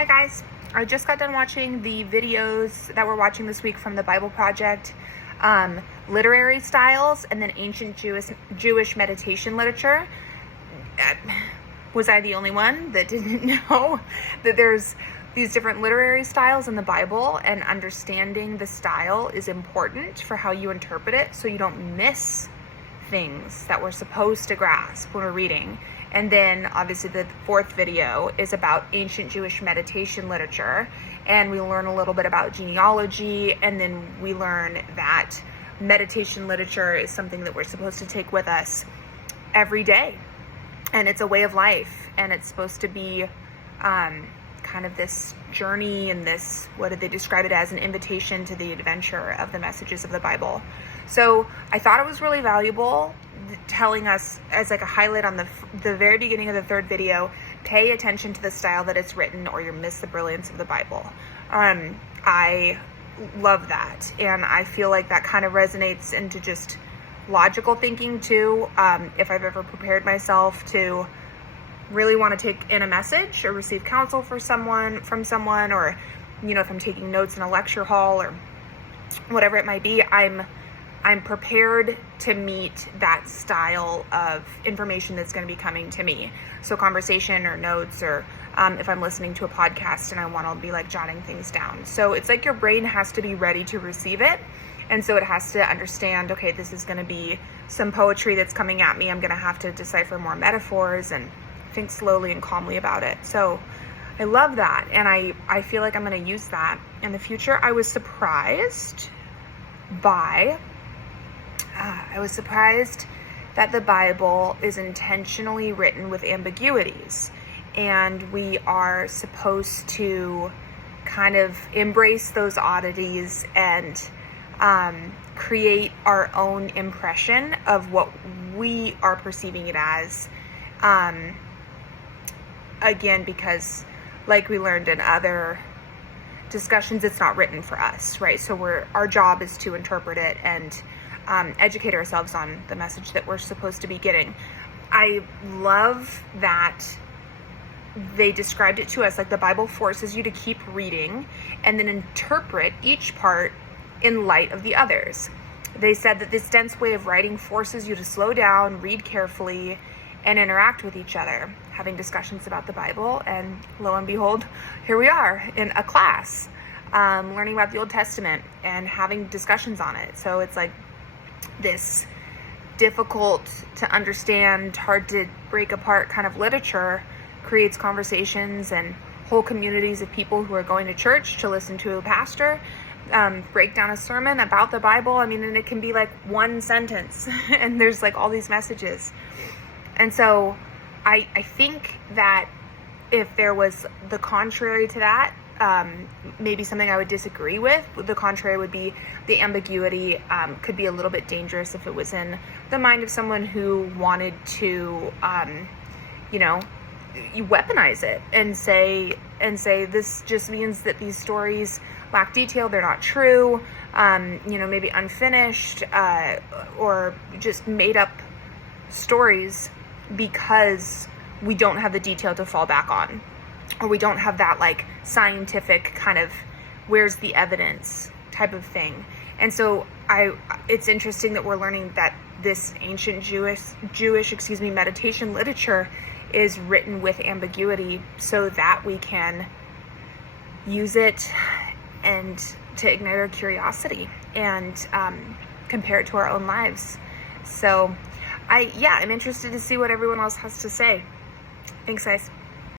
Hi guys, I just got done watching the videos that we're watching this week from the Bible Project, literary styles, and then ancient Jewish meditation literature. Was I the only one that didn't know that there's these different literary styles in the Bible, and understanding the style is important for how you interpret it so you don't miss things that we're supposed to grasp when we're reading. And then obviously the fourth video is about ancient Jewish meditation literature, and we learn a little bit about genealogy, and then we learn that meditation literature is something that we're supposed to take with us every day, and it's a way of life, and it's supposed to be kind of this journey, and this, what did they describe it as, an invitation to the adventure of the messages of the Bible. So I thought it was really valuable, telling us as like a highlight on the very beginning of the third video, pay attention to the style that it's written or you'll miss the brilliance of the Bible. I love that, and I feel like that kind of resonates into just logical thinking too. If I've ever prepared myself to really want to take in a message or receive counsel from someone, or if I'm taking notes in a lecture hall or whatever it might be, I'm prepared to meet that style of information that's going to be coming to me. So conversation or notes, or if I'm listening to a podcast and I want to be like jotting things down. So it's like your brain has to be ready to receive it. And so it has to understand, okay, this is going to be some poetry that's coming at me. I'm going to have to decipher more metaphors and think slowly and calmly about it. So I love that. And I feel like I'm going to use that in the future. I was surprised that the Bible is intentionally written with ambiguities, and we are supposed to kind of embrace those oddities and create our own impression of what we are perceiving it as. Again, because like we learned in other discussions, it's not written for us, right? So our job is to interpret it and educate ourselves on the message that we're supposed to be getting. I love that they described it to us like the Bible forces you to keep reading and then interpret each part in light of the others. They said that this dense way of writing forces you to slow down, read carefully, and interact with each other, having discussions about the Bible. And lo and behold, here we are in a class, learning about the Old Testament and having discussions on it. So it's like this difficult to understand, hard to break apart kind of literature creates conversations and whole communities of people who are going to church to listen to a pastor break down a sermon about the Bible. I mean, and it can be like one sentence and there's like all these messages. And so I think that if there was the contrary to that, maybe something I would disagree with. The contrary would be the ambiguity could be a little bit dangerous if it was in the mind of someone who wanted to, you weaponize it and say this just means that these stories lack detail, they're not true, maybe unfinished, or just made up stories because we don't have the detail to fall back on, or we don't have that like scientific kind of where's the evidence type of thing. And so it's interesting that we're learning that this ancient Jewish meditation literature is written with ambiguity so that we can use it and to ignite our curiosity and compare it to our own lives. So I'm interested to see what everyone else has to say. Thanks, guys.